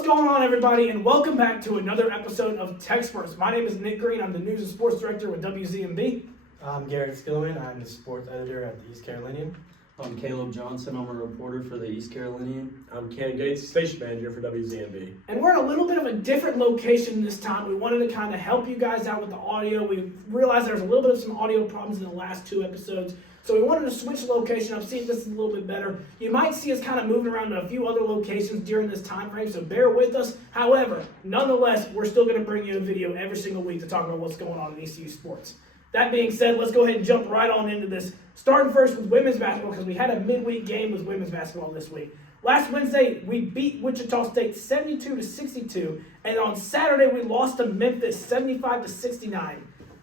What's going on, everybody, and welcome back to another episode of TECspertZ. My name is Nick Green. I'm the News and Sports Director with WZMB. I'm Garrett Skillman. I'm the Sports Editor at the East Carolinian. I'm Caleb Johnson. I'm a reporter for the East Carolinian. I'm Ken Gates, Station Manager for WZMB. And we're in a little bit of a different location this time. We wanted to kind of help you guys out with the audio. We realized there's a little bit of some audio problems in the last two episodes. So we wanted to switch location up, see if this is a little bit better. You might see us kind of moving around to a few other locations during this time frame, so bear with us. However, nonetheless, we're still going to bring you a video every single week to talk about what's going on in ECU sports. That being said, let's go ahead and jump right on into this. Starting first with women's basketball, because we had a midweek game with women's basketball this week. Last Wednesday, we beat Wichita State 72-62, and on Saturday, we lost to Memphis 75-69.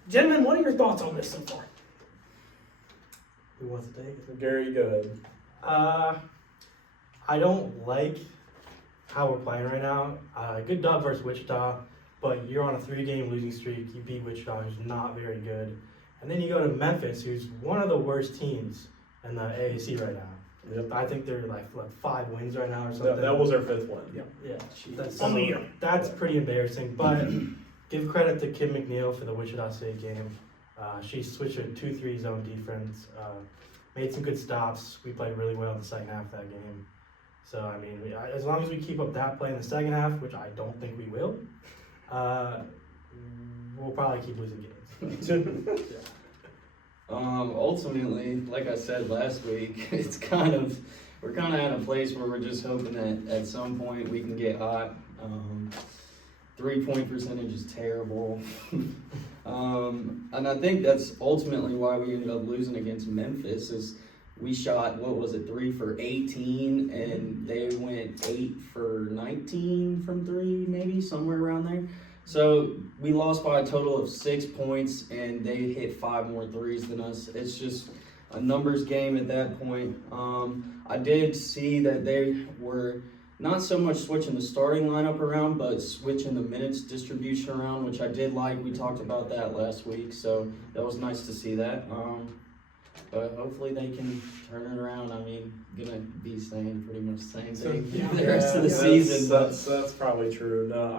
Gentlemen, what are your thoughts on this so far? Who wants to take it? Gary, go ahead. I don't like how we're playing right now. Good dub versus Wichita, but you're on a 3-game losing streak. You beat Wichita, who's not very good. And then you go to Memphis, who's one of the worst teams in the AAC right now. Yep. I think they're like 5 wins right now or something. That was our 5th one. Yep. Yeah, that's, On the year. That's pretty embarrassing. But give credit to Kim McNeil for the Wichita State game. She switched a 2-3 zone defense, made some good stops. We played really well in the second half of that game. So, I mean, as long as we keep up that play in the second half, which I don't think we will, we'll probably keep losing games. Ultimately, like I said last week, we're kind of at a place where we're just hoping that at some point we can get hot. 3-point percentage is terrible. And I think that's ultimately why we ended up losing against Memphis is we shot, 3 for 18, and they went 8 for 19 from 3, maybe, somewhere around there. So we lost by a total of 6 points, and they hit 5 more threes than us. It's just a numbers game at that point. I did see that they were not so much switching the starting lineup around, but switching the minutes distribution around, which I did like. We talked about that last week, so that was nice to see that. But hopefully they can turn it around. I mean, gonna be saying pretty much the same thing the rest of the season. That's probably true. No,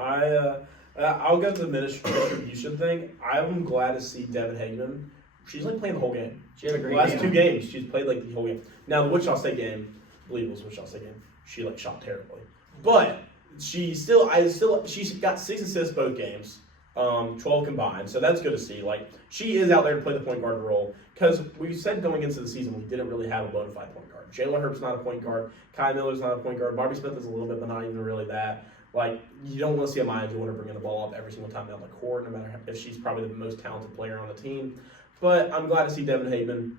I'll go to the minutes distribution thing. I'm glad to see Devin Hageman. She's like playing the whole game. She had a great game. The last 2 games, she's played like the whole game. Now the Wichita State game, I believe it was Wichita State game. She like shot terribly, but she's got 6 assists both games, 12 combined. So that's good to see. Like she is out there to play the point guard role because we said going into the season we didn't really have a bona fide point guard. Jayla Herb's not a point guard. Kai Miller's not a point guard. Barbie Smith is a little bit, but not even really that. Like you don't want to see a Maya Joyner bringing the ball up every single time down the court, no matter if she's probably the most talented player on the team. But I'm glad to see Devin Hageman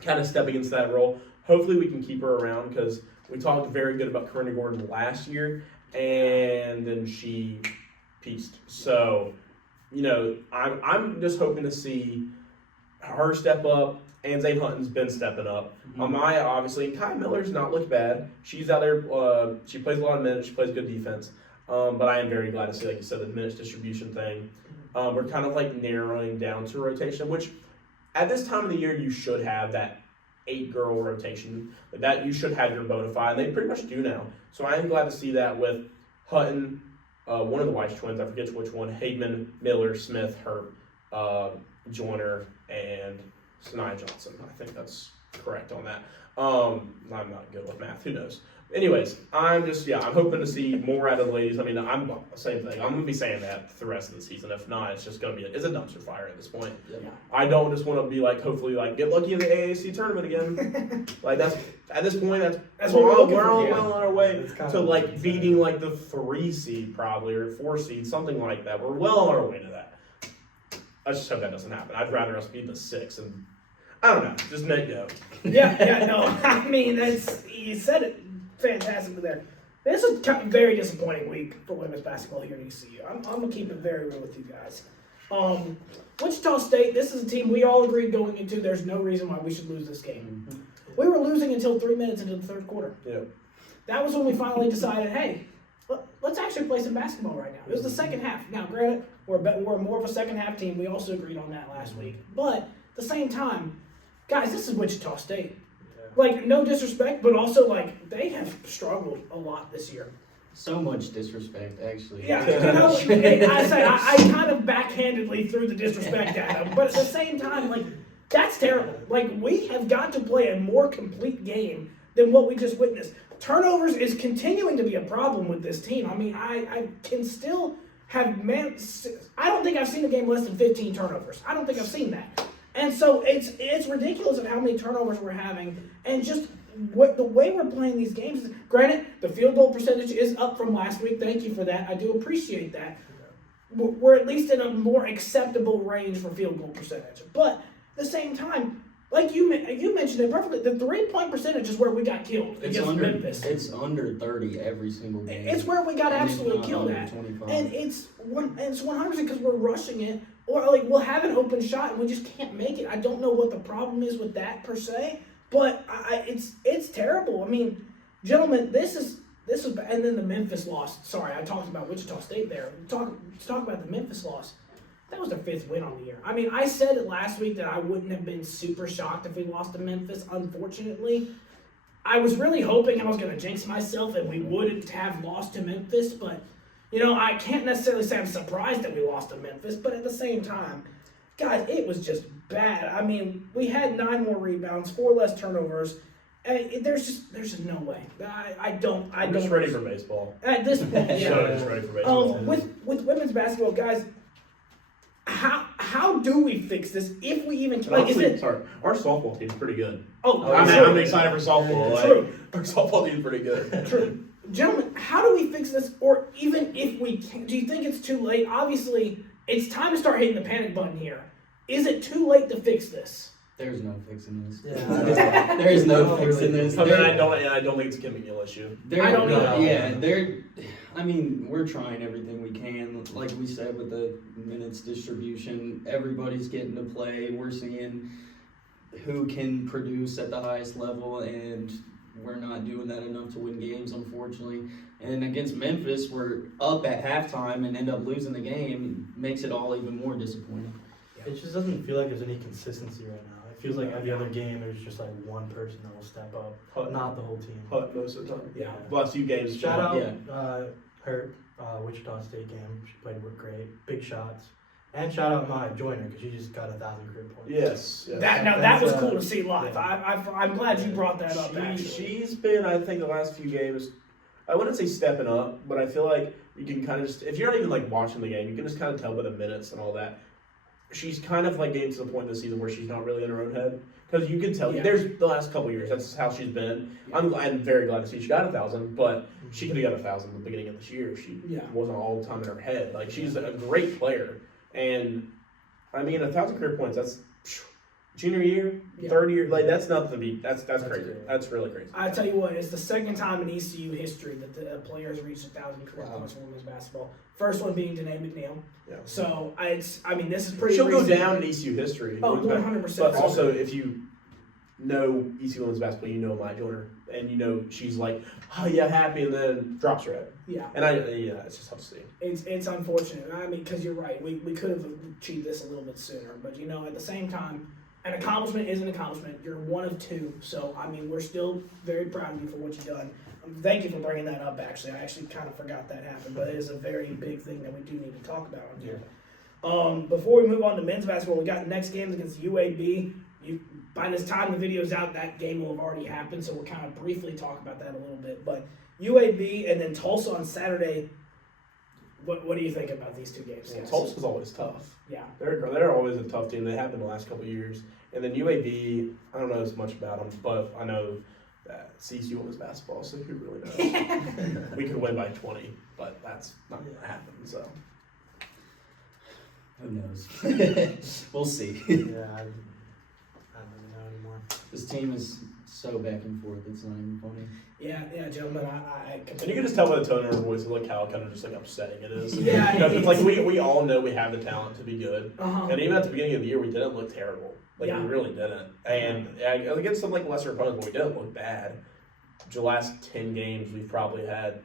kind of stepping into that role. Hopefully we can keep her around because we talked very good about Corinna Gordon last year, and then she pieced. So, I'm just hoping to see her step up, and Zane Hunton's been stepping up. Amaya, obviously, Kai Miller's not looked bad. She's out there. She plays a lot of minutes. She plays good defense. But I am very glad to see, like you said, the minutes distribution thing. We're kind of like narrowing down to rotation, which at this time of the year you should have that 8-girl rotation. That you should have your bona fide, and they pretty much do now. So I am glad to see that with Hutton, one of the Weiss twins, I forget which one, Hageman, Miller, Smith, Herb, Joyner, and Sanaya Johnson. I think that's correct on that. I'm not good with math. Who knows? Anyways, I'm hoping to see more out of the ladies. I mean, I'm same thing. I'm going to be saying that for the rest of the season. If not, it's just going to be it's a dumpster fire at this point. Yeah. I don't just want to be like, hopefully, like get lucky in the AAC tournament again. Like that's at this point, that's what we're all well on our way to like beating like the 3 seed probably or 4 seed, something like that. We're well on our way to that. I just hope that doesn't happen. I'd rather us beat the 6 and I don't know, just let go. No. I mean, you said it fantastically there. This is a very disappointing week for women's basketball here at ECU. I'm going to keep it very real with you guys. Wichita State, this is a team we all agreed going into. There's no reason why we should lose this game. Mm-hmm. We were losing until 3 minutes into the third quarter. Yeah. That was when we finally decided, hey, let's actually play some basketball right now. It was the second half. Now, granted, we're more of a second half team. We also agreed on that last week. But at the same time, guys, this is Wichita State. Like, no disrespect, but also, like, they have struggled a lot this year. So much disrespect, actually. Yeah, you know, I kind of backhandedly threw the disrespect at him, but at the same time, like, that's terrible. Like, we have got to play a more complete game than what we just witnessed. Turnovers is continuing to be a problem with this team. I mean, I can still have I don't think I've seen a game less than 15 turnovers. I don't think I've seen that. And so it's ridiculous of how many turnovers we're having, and just the way we're playing these games. Granted, the field goal percentage is up from last week. Thank you for that. I do appreciate that. We're at least in a more acceptable range for field goal percentage. But at the same time, like you mentioned it perfectly, the 3-point percentage is where we got killed against Memphis. It's under 30 every single game. It's where we got absolutely killed at. 25. And it's 100% because we're rushing it, or like we'll have an open shot and we just can't make it. I don't know what the problem is with that per se, but it's terrible. I mean, gentlemen, this is and then the Memphis loss. Sorry, I talked about Wichita State there. Let's talk about the Memphis loss. That was their 5th win on the year. I mean, I said it last week that I wouldn't have been super shocked if we lost to Memphis. Unfortunately, I was really hoping I was going to jinx myself and we wouldn't have lost to Memphis. But, you know, I can't necessarily say I'm surprised that we lost to Memphis. But at the same time, guys, it was just bad. I mean, we had 9 more rebounds, 4 less turnovers. There's just no way. I'm just ready for baseball. At this point, yeah. So just ready for baseball. With women's basketball, guys, how do we fix this if we even like? Honestly, sorry, our softball team's pretty good. I'm excited for softball. True. Our softball team's pretty good. True, gentlemen. How do we fix this? Or even if we can, do you think it's too late? Obviously, it's time to start hitting the panic button here. Is it too late to fix this? There's no fixing this. Yeah. There is no fixing this. I don't think it's a Kim McNeil issue. I don't know. Yeah, I mean, we're trying everything we can. Like we said, with the minutes distribution, everybody's getting to play. We're seeing who can produce at the highest level, and we're not doing that enough to win games, unfortunately. And against Memphis, we're up at halftime and end up losing the game. Makes it all even more disappointing. It just doesn't feel like there's any consistency right now. It feels like every other game there's just like one person that will step up, but not the whole team. Most of the time. Yeah. Last few games. Shout out Yeah. her Wichita State game. She played great, big shots. And shout out my Joyner because she just got 1,000 career points. Yes. That was cool to see live. Yeah. I'm glad you brought that up. Actually, She's been, I think, the last few games, I wouldn't say stepping up, but I feel like you can kind of just, if you're not even like watching the game, you can just kind of tell by the minutes and all that. She's kind of like getting to the point this season where she's not really in her own head. Because you can tell, there's the last couple years, that's how she's been. Yeah. I'm very glad to see she got 1,000, but she could have got 1,000 at the beginning of this year. She wasn't all the time in her head. Like, she's a great player. And, I mean, 1,000 career points, that's junior year, third year, like, that's nothing to be, that's crazy. Great. That's really crazy. I tell you what, it's the second time in ECU history that the players reached 1,000 career points for women's basketball. First one being Danae McNeil. Yeah. So, I mean, this is pretty She'll recent. go down in ECU history. Oh, 100%. But also, if you know ECU women's basketball, you know my Joyner, and you know she's like, oh yeah, happy, and then drops her head. Yeah. And it's just tough to see. It's unfortunate. I mean, because you're right. We could have achieved this a little bit sooner. But, you know, at the same time, an accomplishment is an accomplishment. You're one of 2. So, I mean, we're still very proud of you for what you've done. Thank you for bringing that up, actually. I actually kind of forgot that happened. But it is a very big thing that we do need to talk about on here. Before we move on to men's basketball, we got next games against UAB. By this time the video's out, that game will have already happened, so we'll kind of briefly talk about that a little bit. But UAB and then Tulsa on Saturday. What do you think about these 2 games? Yeah, Tulsa's always tough. Yeah. They're always a tough team. They have been the last couple of years. And then UAB, I don't know as much about them, but I know that CSU women's basketball, so who really knows? We could win by 20, but that's not going to happen, so. Who knows? We'll see. Yeah, I don't really know anymore. This team is so back and forth, it's not even funny. Yeah, gentlemen, I And you can just tell by the tone of her voice, look how kind of just like upsetting it is. Yeah, Because it's like we all know we have the talent to be good. Uh-huh. And even at the beginning of the year, we didn't look terrible. Like, Yeah. we really didn't. And against some like lesser opponents, but we didn't look bad. The last 10 games, we've probably had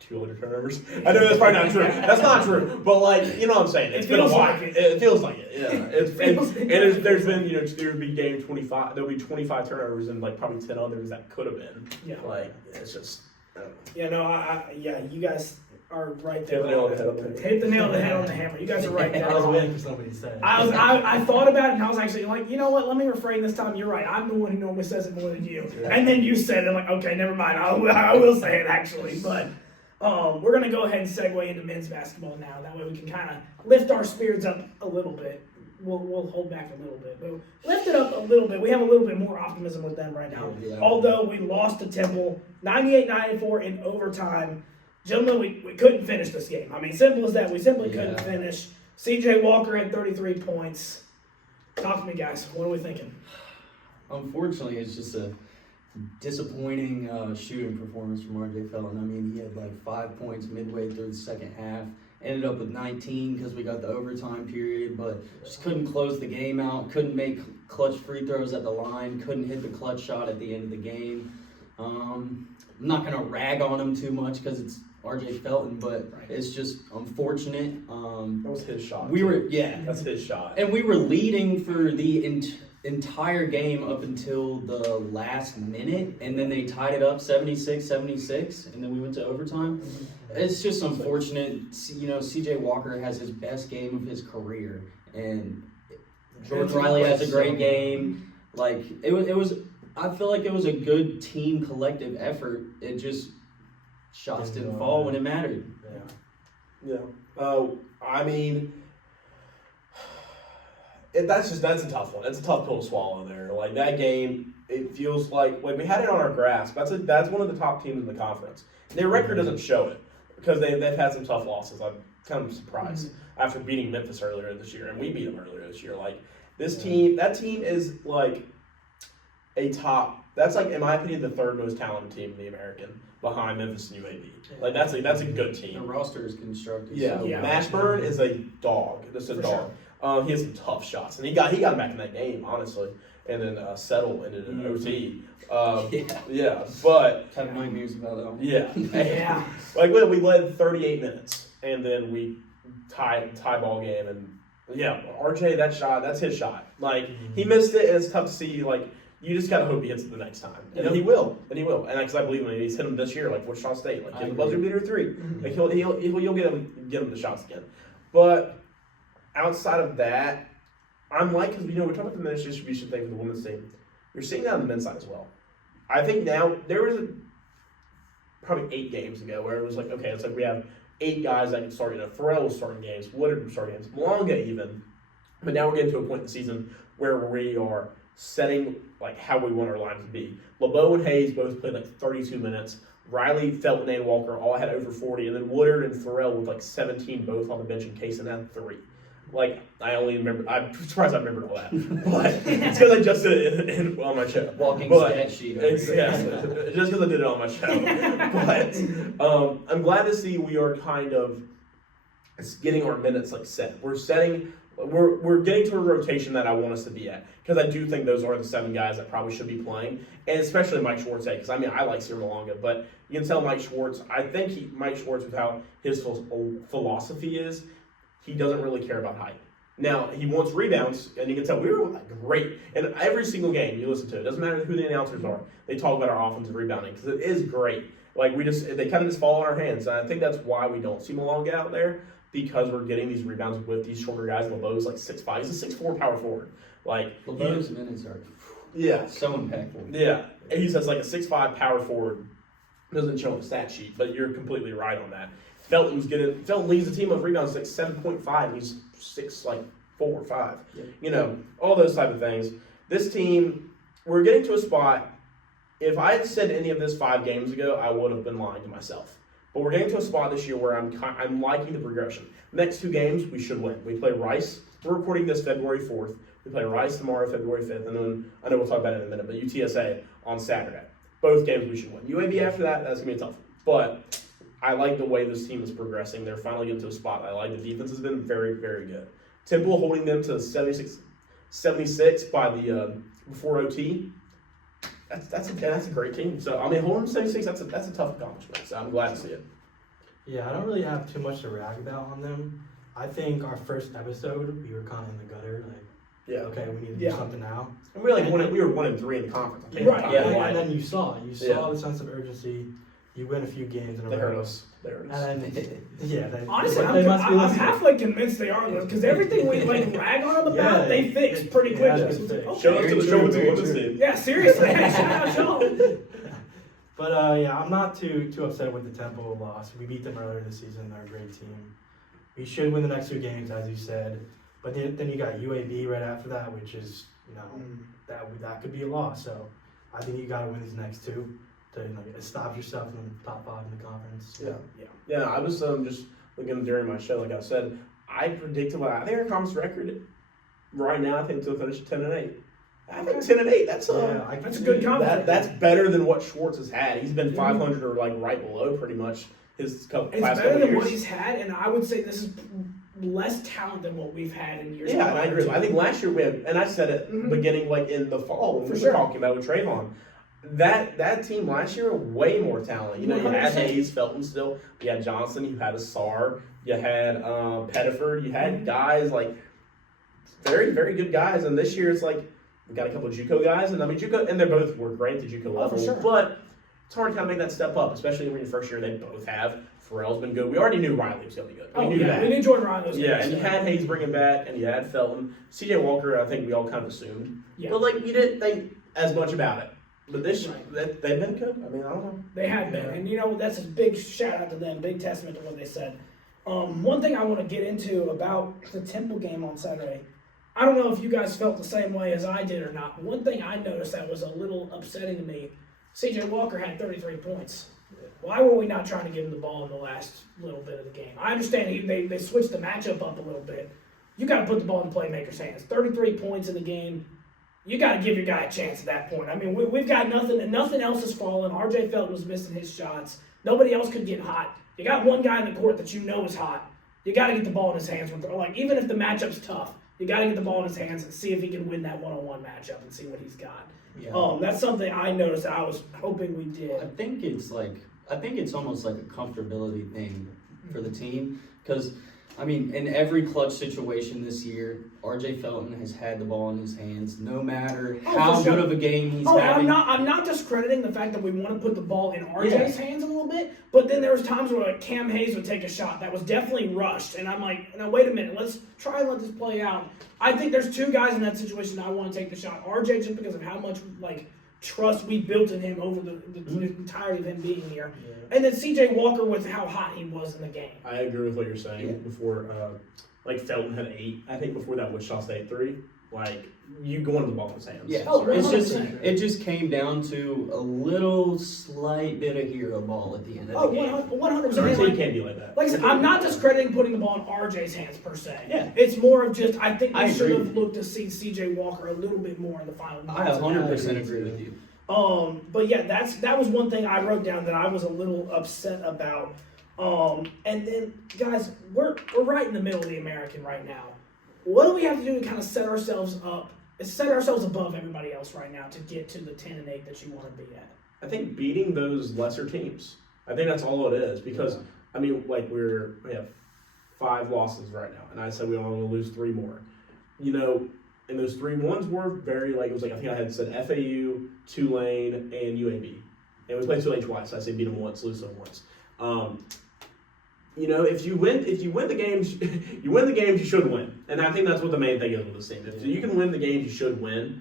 200 turnovers. I know that's probably not true. That's not true. But like, you know what I'm saying? It's been a while. Like it feels like it. Yeah. feels like And there's been, you know, there'll be game 25. There'll be 25 turnovers and like probably 10 others that could have been. Yeah. Like, it's just Yeah, no, yeah, you guys are right there. Hit the nail on the head on the hammer. Hit the nail on the head on the hammer. You guys are right there. I was waiting for somebody to say it. I thought about it and I was actually like, you know what? Let me refrain this time. You're right. I'm the one who normally says it more than you. Yeah. And then you said it. I'm like, okay, never mind. I will say it actually. But we're gonna go ahead and segue into men's basketball now. That way we can kind of lift our spirits up a little bit. We'll hold back a little bit, but lift it up a little bit. We have a little bit more optimism with them right now. Yeah. Although we lost to Temple 98-94 in overtime. Gentlemen, we couldn't finish this game. I mean, simple as that. We simply couldn't finish. CJ Walker had 33 points. Talk to me, guys. What are we thinking? Unfortunately, it's just a disappointing shooting performance from RJ Felton. I mean, he had like 5 points midway through the second half. Ended up with 19 because we got the overtime period, but just couldn't close the game out. Couldn't make clutch free throws at the line. Couldn't hit the clutch shot at the end of the game. I'm not going to rag on him too much because it's RJ Felton, but it's just unfortunate. That was his shot. That's his shot. And we were leading for the entire game up until the last minute, and then they tied it up 76-76, and then we went to overtime. It's just unfortunate. You know, CJ Walker has his best game of his career, and George Riley has a great game. Like it was. I feel like it was a good team collective effort. It just shots didn't fall when it mattered. Yeah. I mean, that's a tough one. It's a tough pill to swallow there. Like that game, it feels like we had it on our grasp. That's one of the top teams in the conference. Their record doesn't show it because they've had some tough losses. I'm kind of surprised after beating Memphis earlier this year, and we beat them earlier this year. Like this team, that team is like a top. That's like, in my opinion, the third most talented team in the American, behind Memphis and UAB. Like that's a good The team. roster is constructed. Yeah, so Mashburn is a dog. Just a For dog. He has some tough shots, and he got him back in that game, honestly. And then Settle ended in OT. Yeah, but kind of my news about that one. yeah, Yeah. like we led 38 minutes, and then we tie ball game, and yeah, RJ, that shot, that's his shot. Like he missed it, and it's tough to see. Like you just gotta hope he hits it the next time, and he will, and because I believe in him. He's hit him this year, like Wichita State, like he's a buzzer beater 3. Like he'll get him the shots again, but. Outside of that, I'm like, because we're talking about the minutes distribution thing for the women's team. You're seeing that on the men's side as well. I think now there was probably 8 games ago where it was like, okay, it's like we have 8 guys that can start. Pharrell was starting games, Woodard was starting games, Malonga even. But now we're getting to a point in the season where we are setting like how we want our lines to be. LeBeau and Hayes both played like 32 minutes. Riley, Felton, and Walker all had over 40, and then Woodard and Pharrell with like 17 both on the bench, and Kaysen had 3. Like, I'm surprised I remembered all that. But it's because I just did it on my show. Walking stat sheet. Yeah, just because I did it on my show. But I'm glad to see we are kind of getting our minutes like set. We're getting to a rotation that I want us to be at. Because I do think those are the 7 guys that probably should be playing. And especially Mike Schwartz. Because I mean, I like Sierra Malonga, but you can tell Mike Schwartz, I think Mike Schwartz, with how his philosophy is, he doesn't really care about height. Now, he wants rebounds, and you can tell we were like, great. And every single game you listen to, it doesn't matter who the announcers are, they talk about our offensive rebounding because it is great. Like, they kind of just fall in our hands. And I think that's why we don't see Malonga out there, because we're getting these rebounds with these shorter guys. LeBeau's like 6'5", he's a 6'4" power forward. Like, LeBeau's minutes are so impactful. Yeah, and he's like a 6'5" power forward. Doesn't show on the stat sheet, but you're completely right on that. Felton leads the team of rebounds like 7.5. He's 6'4" or 5. Yeah. You know, all those type of things. This team, we're getting to a spot. If I had said any of this 5 games ago, I would have been lying to myself. But we're getting to a spot this year where I'm liking the progression. Next 2 games we should win. We play Rice. We're recording this February 4th. We play Rice tomorrow, February 5th, and then I know we'll talk about it in a minute. But UTSA on Saturday. Both games we should win. UAB after that, that's gonna be tough. But I like the way this team is progressing. They're finally getting to a spot. I like the defense has been very, very good. Temple holding them to 76 by the before OT. That's a great team. So I mean, holding them 76, that's a tough accomplishment. So I'm glad to see it. Yeah, I don't really have too much to rag about on them. I think our first episode, we were kind of in the gutter. Like, Yeah. okay, we need to do something now. And we were 1-3 in the conference. Right. Yeah, and then you saw the sense of urgency. you win a few games in a They hurt row. us. They hurt us. And then, yeah, Honestly, they must be I'm listening. halfway convinced they are, though, because everything we like rag on them about, Yeah, they fix pretty yeah, quickly. they fix. Okay. Show us to the show Very to true. the team. Yeah, seriously. Shout out y'all. But yeah, I'm not too upset with the Temple loss. We beat them earlier this season. They're a great team. We should win the next 2 games, as you said. But then you got UAB right after that, which is that could be a loss. So I think you got to win these next 2 to establish yourself in the top 5 in the conference. Yeah. I was just looking during my show. Like I said, I predicted I think our conference record right now. I think to finish 10-8. I think 10-8. That's That's a good conference. That's better than what Schwartz has had. He's been 500 or like right below pretty much his It's past better couple than years. what he's had, and I would say this is less talent than what we've had in years. Yeah, and prior I agree. to. I think last year we had, and I said it Mhm. beginning like in the fall when For we sure. were talking about with Trayvon. That team last year way more talent. You know, you had 100%. Hayes, Felton still. You had Johnson. You had Asar. You had Pettiford. You Mm-hmm. had guys like very very good guys. And this year it's like we got a couple of JUCO guys, and I mean JUCO, and they both were great at the JUCO Oh, level. for sure. But it's hard to kind of make that step up, especially when your first year they both have. Pharrell's been good. We already knew Riley was going to be good. We Oh knew yeah, that. we knew Jordan Ryan was. Yeah, good, and you so- had Hayes bringing back, and you had Felton. CJ Walker, I think we all kind of assumed. Yeah. But, like, we didn't think as much about it. But this, Right. they've been good. I mean, I don't know. They have been, and that's a big shout out to them, big testament to what they said. One thing I want to get into about the Temple game on Saturday, I don't know if you guys felt the same way as I did or not. But one thing I noticed that was a little upsetting to me, CJ Walker had 33 points. Why were we not trying to give him the ball in the last little bit of the game? I understand they switched the matchup up a little bit. You got to put the ball in the playmaker's hands. 33 points in the game. You got to give your guy a chance at that point. I mean, we've got nothing, and nothing else is falling. RJ Felton was missing his shots. Nobody else could get hot. You got one guy in the court that you know is hot. You got to get the ball in his hands. Even if the matchup's tough, you got to get the ball in his hands and see if he can win that one-on-one matchup and see what he's got. Yeah. That's something I noticed that I was hoping we I did. think it's almost like a comfortability thing for the team because, I mean, in every clutch situation this year, RJ Felton has had the ball in his hands, no matter Oh, how for sure. good of a game he's Oh, having. I'm not discrediting the fact that we want to put the ball in RJ's hands a little bit, but then there was times where like Cam Hayes would take a shot that was definitely rushed, and I'm like, now wait a minute, let's try and let this play out. I think there's 2 guys in that situation that I want to take the shot. RJ just because of how much trust we built in him over the entirety of him being here, and then CJ Walker with how hot he was in the game. I agree with what you're saying. Yeah. Before, like, Felton had 8. I think before that Wichita State 3. Like, you go into the ball in his hands. Yeah, Oh, it's 100%. it just came down to a little slight bit of hero ball at the end of Oh, the game. 100%. So you Like, can't be like that. like I said, I'm not discrediting putting the ball in RJ's hands per se. Yeah. It's more of just I think we I should agree. have looked to see CJ Walker a little bit more in the final. I minutes. 100% agree with you. But yeah, that was one thing I wrote down that I was a little upset about. And then guys, we're right in the middle of the American right now. What do we have to do to kind of set ourselves above everybody else right now to get to the 10-8 that you want to be at? I think beating those lesser teams. I think that's all it is because I mean, like we have 5 losses right now, and I said we only want to lose 3 more. You know, and those 3 ones were very it was like I think I had said FAU, Tulane, and UAB, and we played Tulane twice. I say beat them once, lose them once. You know, if you win the games, you win the games you should win, and I think that's what the main thing is with this team. If you can win the games you should win,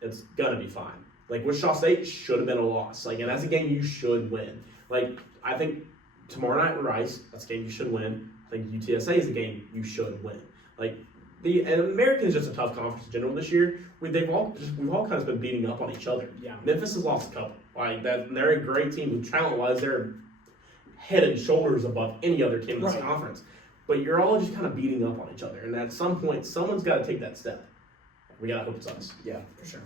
it's gonna be fine. Like Wichita State should have been a loss. Like, and that's a game you should win. Like, I think tomorrow night Rice, that's a game you should win. I think UTSA is a game you should win. Like and American is just a tough conference in general this year. We've all kind of been beating up on each other. Yeah. Memphis has lost a couple. Like that, and they're a great team. Talent wise, they're head and shoulders above any other team in this Right. conference. But you're all just kind of beating up on each other, and at some point, someone's got to take that step. We gotta hope it's us. Yeah. For sure.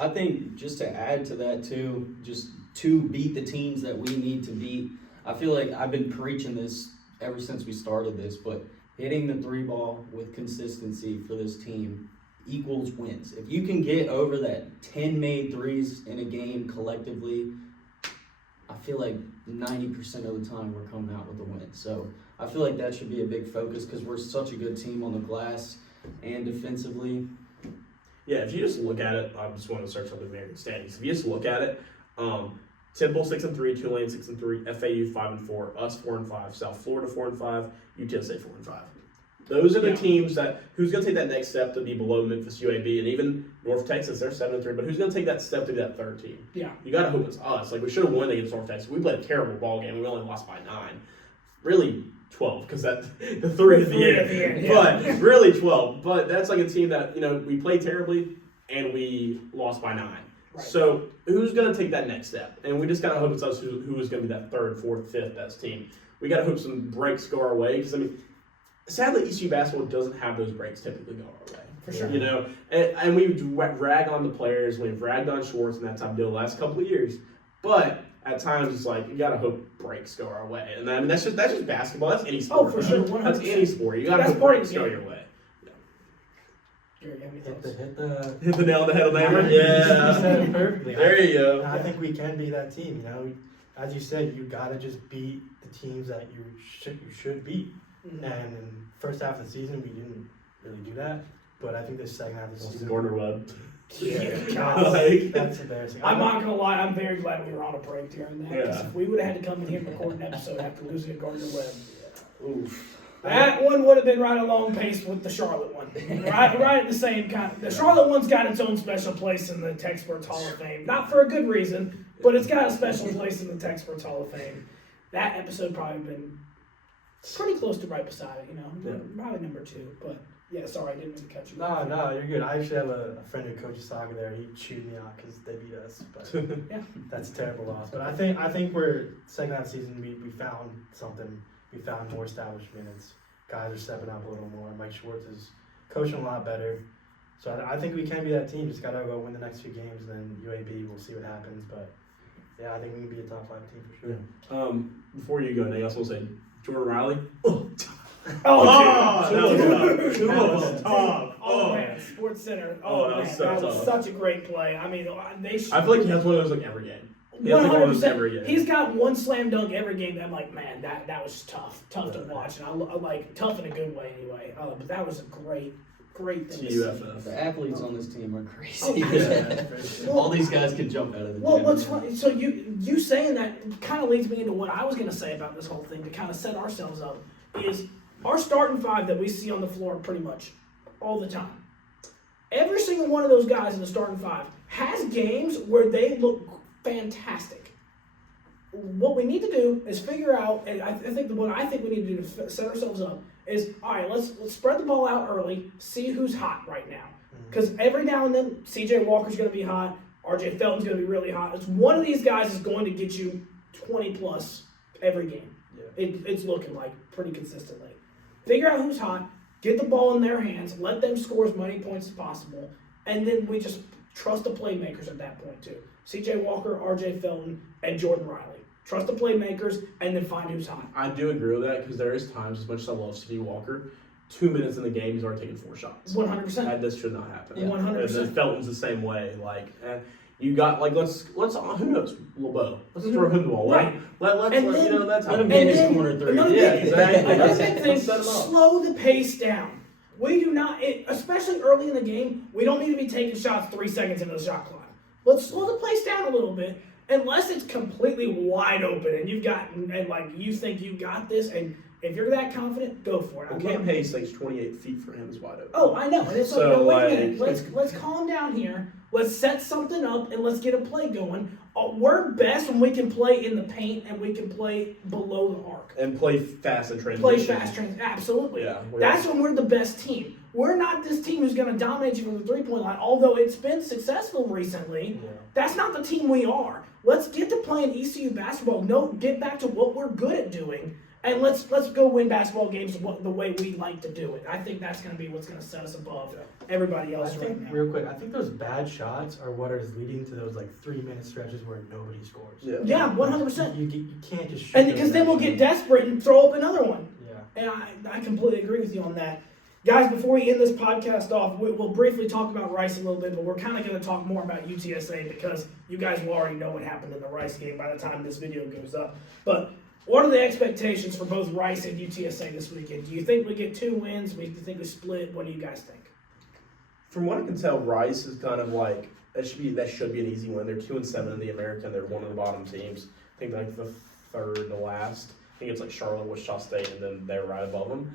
I think just to add to that too, just to beat the teams that we need to beat, I feel like I've been preaching this ever since we started this, but hitting the 3 ball with consistency for this team equals wins. If you can get over that 10 made threes in a game collectively, I feel like 90% of the time we're coming out with a win. So I feel like that should be a big focus because we're such a good team on the glass and defensively. Yeah, if you just look at it, I just want to search up the American standings. If you just look at it, Temple 6-3, Tulane 6-3, FAU 5-4, us 4-5, South Florida 4-5, UTSA 4-5. Those are the teams that who's going to take that next step to be below Memphis, UAB, and even North Texas. They're 7-3, but who's going to take that step to be that third team? Yeah. You got to hope it's us. Like we should have won against North Texas. We played a terrible ball game. We only lost by 9. Really 12 because that the 3 at the end. Yeah. But really 12. But that's like a team that we played terribly and we lost by 9. Right. So who's going to take that next step? And we just got to hope it's us who is going to be that 3rd, 4th, 5th best team. We got to hope some breaks go our way because sadly ECU basketball doesn't have those breaks typically go our way. For sure. And we've ragged on the players, we've ragged on Schwartz and that type of deal the last couple of years. But at times it's like you gotta hope breaks go our way. And that's just basketball. That's any sport. Oh, for sure. 100%. That's any sport. You gotta That's hope part of breaks the go game. your way. Gary, you have any Hit thoughts? the Hit the nail on the head on the hammer. You Yeah. said it perfectly. There you go. I think we can be that team. As you said, you gotta just beat the teams that you should beat. Mhm. And in the first half of the season, we didn't really do that. But I think the second half of the season, Gardner Webb. Yeah. that's embarrassing. I'm not gonna lie, I'm very glad we were on a break during that. 'Cause Yeah. if we would have had to come in here and record an episode after losing to Gardner Webb, Oof. that one would have been right along pace with the Charlotte one. Right at the same kind. The Charlotte one's got its own special place in the TECspertZ Hall of Fame. Not for a good reason, but it's got a special place in the TECspertZ Hall of Fame. That episode probably been pretty close to right beside it, probably number 2. But yeah, sorry, I didn't mean to cut you off. No, you're good. I actually have a friend who coaches soccer there. He chewed me out because they beat us, but Yeah. that's a terrible loss. But I think we're second half of the season. We found something. We found more established minutes. Guys are stepping up a little more. Mike Schwartz is coaching a lot better. So I think we can be that team. Just gotta go win the next few games, then UAB. We'll see what happens. But yeah, I think we can be a top 5 team for sure. Before you go, Nate, I also want to say Jordan Riley. Oh, that dude. was tough. Oh, man, Sports Center. Oh, Man, that was so that was tough. such a great play. They should. I feel like he has one of those like every game. He has like one of those every game. He's got one slam dunk every game. That I'm like, man, that was tough to watch, and I like tough in a good way anyway. But that was a great thing to see. TUFF. The athletes on this team are crazy. Oh, Yeah. All these guys can jump out of the Well, gym. what's funny? So you saying that kind of leads me into what I was going to say about this whole thing to kind of set ourselves up is our starting 5 that we see on the floor pretty much all the time. Every single one of those guys in the starting 5 has games where they look fantastic. What we need to do is figure out, and I think what I think we need to do to set ourselves up is, all right, let's spread the ball out early, see who's hot right now. Because every now and then, C.J. Walker's going to be hot, R.J. Felton's going to be really hot. It's one of these guys is going to get you 20 plus every game. Yeah. It's looking like pretty consistently. Figure out who's hot, get the ball in their hands, let them score as many points as possible, and then we just trust the playmakers at that point too. C.J. Walker, R.J. Felton, and Jordan Riley. Trust the playmakers, and then find who's hot. I do agree with that because there is times, as much as I love C.J. Walker, 2 minutes in the game he's already taken 4 shots. 100%. This should not happen. Yeah. 100%. And then Felton's the same way. You got let's who knows LeBeau. Let's just throw him the ball. Right. Let's And then- that's how Let him it get is. his corner 3. Another Yeah, big- exactly. Another big thing, Set 'em up. slow the pace down. We do not, especially early in the game, we don't need to be taking shots 3 seconds into the shot clock. Let's slow the pace down a little bit, unless it's completely wide open and you think you got this, and if you're that confident, go for it. Well, Cam Hayes thinks 28 feet for him is wide open. Oh, I know. And it's So, like, no, wait a minute. like- Let's calm down here. Let's set something up and let's get a play going. We're best when we can play in the paint and we can play below the arc. And play fast and transition. Play fast trans. Absolutely. Yeah, That's when we're the best team. We're not this team who's going to dominate you from the 3-point line, although it's been successful recently. Yeah. That's not the team we are. Let's get to playing ECU basketball. Get back to what we're good at doing, and let's go win basketball games the way we like to do it. I think that's going to be what's going to set us above everybody I else right think now. real quick, I think those bad shots are what is leading to those 3-minute stretches where nobody scores. Yeah, 100%. You can't just shoot. And those because then we'll bad get shots. desperate and throw up another one. Yeah. And I completely agree with you on that. Guys, before we end this podcast off, we'll briefly talk about Rice a little bit, but we're kind of going to talk more about UTSA because you guys will already know what happened in the Rice game by the time this video goes up. But what are the expectations for both Rice and UTSA this weekend? Do you think we get 2 wins? Do you think we split? What do you guys think? From what I can tell, Rice is kind of That should be an easy win. They're 2-7 in the American. They're one of the bottom teams. I think they're like the third to last. I think it's like Charlotte, Wichita State, and then they're right above them.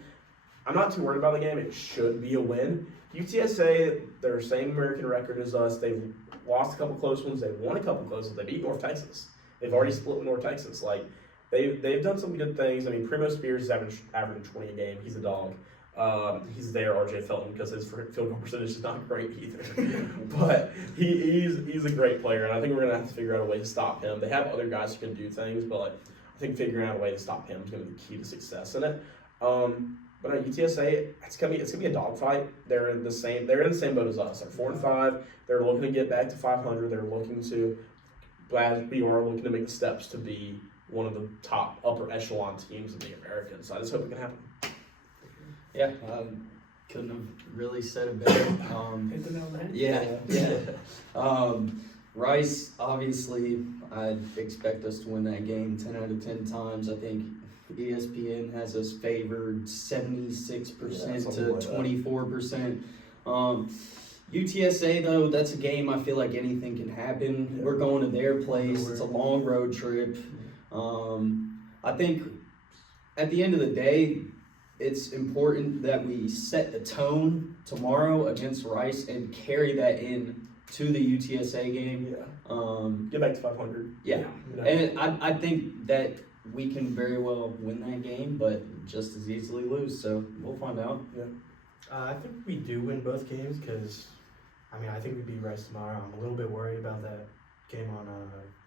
I'm not too worried about the game. It should be a win. UTSA, their same American record as us. They've lost a couple close ones. They've won a couple close ones. They beat North Texas. They've already split with North Texas. Like they've done some good things. I mean, Primo Spears is averaging 20 a game. He's a dog. He's there, RJ Felton, because his field goal percentage is not great either. But he's a great player, and I think we're gonna have to figure out a way to stop him. They have other guys who can do things, but like, I think figuring out a way to stop him is gonna be the key to success in it. But at UTSA, it's gonna be a dogfight. They're in the same boat as us. They're 4-5. They're looking to get back to 500. They're looking to, glad we are looking to make the steps to be one of the top upper echelon teams in the American. So I just hope it can happen. Yeah, couldn't have really said it better. Hit the nail on the head. Yeah. Rice, obviously, I'd expect us to win that game 10 out of 10 times. I think ESPN has us favored 76% to 24%. UTSA, though, that's a game I feel like anything can happen. Yeah. We're going to their place. It's a long road trip. I think at the end of the day, it's important that we set the tone tomorrow against Rice and carry that in to the UTSA game. Yeah. Get back to 500. Yeah. And I think that we can very well win that game, but just as easily lose. So we'll find out. Yeah. I think we do win both games because, I mean, I think we beat Rice tomorrow. I'm a little bit worried about that game on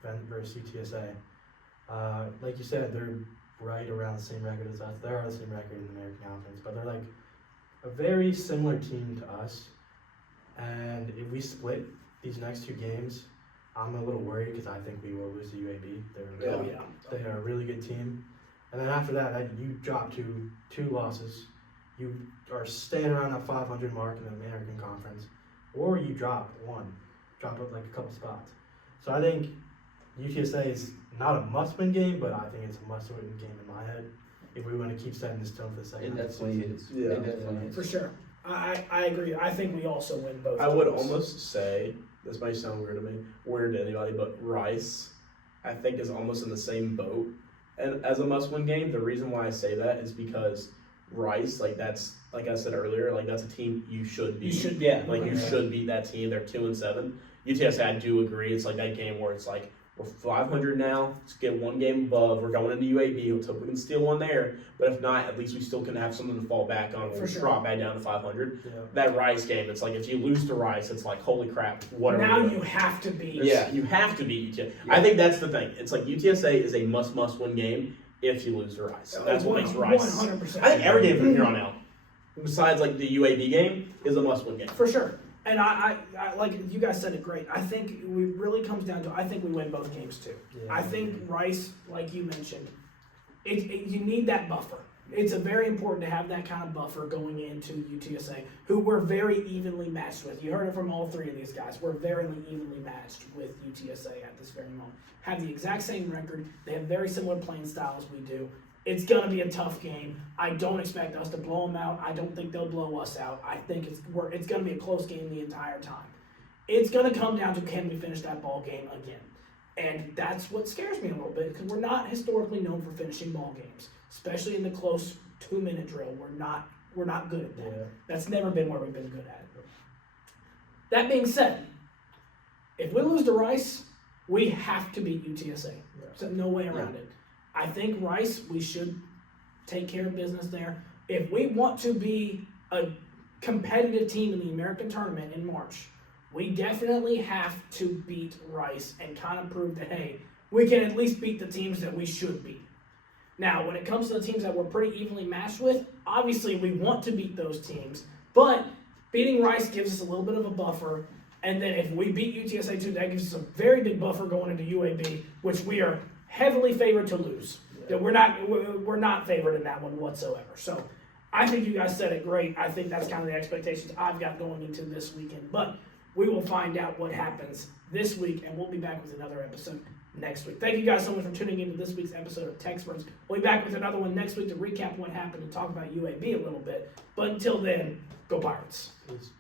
Vent versus UTSA. Like you said, they're right around the same record as us. They are the same record in the American Conference, but they're like a very similar team to us. And if we split these next two games, I'm a little worried because I think we will lose to UAB. They're a really good team. And then after that, you drop to two losses. You are staying around that 500 mark in the American Conference, or you drop up like a couple spots. So I think UTSA is not a must-win game, but I think it's a must-win game in my head if we want to keep setting this tone for the second half. It definitely is. Yeah. It definitely is. For sure. I agree. I think we also win both. I would almost say, this might sound weird to anybody, but Rice, I think, is almost in the same boat and as a must-win game. The reason why I say that is because Rice, like I said earlier, like that's a team you should beat. You should beat that team. They're 2-7. UTSA, I do agree. It's like that game where it's like, we're 500 now. Let's get one game above. We're going into UAB. Let's hope we can steal one there. But if not, at least we still can have something to fall back on. We'll drop back down to 500. Yeah. That Rice game, it's like if you lose to Rice, it's like, holy crap, what are we doing? You have to beat. Yeah, you have to beat UTSA. Yeah. I think that's the thing. It's like UTSA is a must-win game if you lose to Rice. That's what makes Rice. 100%. I think every game from here on out, besides like the UAB game, is a must-win game. For sure. And I like you guys said it great. I think it really comes down to, I think we win both games too. Yeah. I think Rice, like you mentioned, you need that buffer. It's very important to have that kind of buffer going into UTSA, who we're very evenly matched with. You heard it from all three of these guys. We're very evenly matched with UTSA at this very moment. Have the exact same record. They have very similar playing styles we do. It's going to be a tough game. I don't expect us to blow them out. I don't think they'll blow us out. I think it's going to be a close game the entire time. It's going to come down to, can we finish that ball game again? And that's what scares me a little bit, because we're not historically known for finishing ball games, especially in the close 2-minute drill. We're not good at that. Yeah. That's never been where we've been good at it. That being said, if we lose to Rice, we have to beat UTSA. So no way around it. I think Rice, we should take care of business there. If we want to be a competitive team in the American tournament in March, we definitely have to beat Rice and kind of prove that, hey, we can at least beat the teams that we should beat. Now, when it comes to the teams that we're pretty evenly matched with, obviously we want to beat those teams, but beating Rice gives us a little bit of a buffer, and then if we beat UTSA too, that gives us a very big buffer going into UAB, which we are heavily favored to lose. Yeah. We're not favored in that one whatsoever. So I think you guys said it great. I think that's kind of the expectations I've got going into this weekend. But we will find out what happens this week, and we'll be back with another episode next week. Thank you guys so much for tuning into this week's episode of TECspertZ. We'll be back with another one next week to recap what happened and talk about UAB a little bit. But until then, go Pirates. Peace.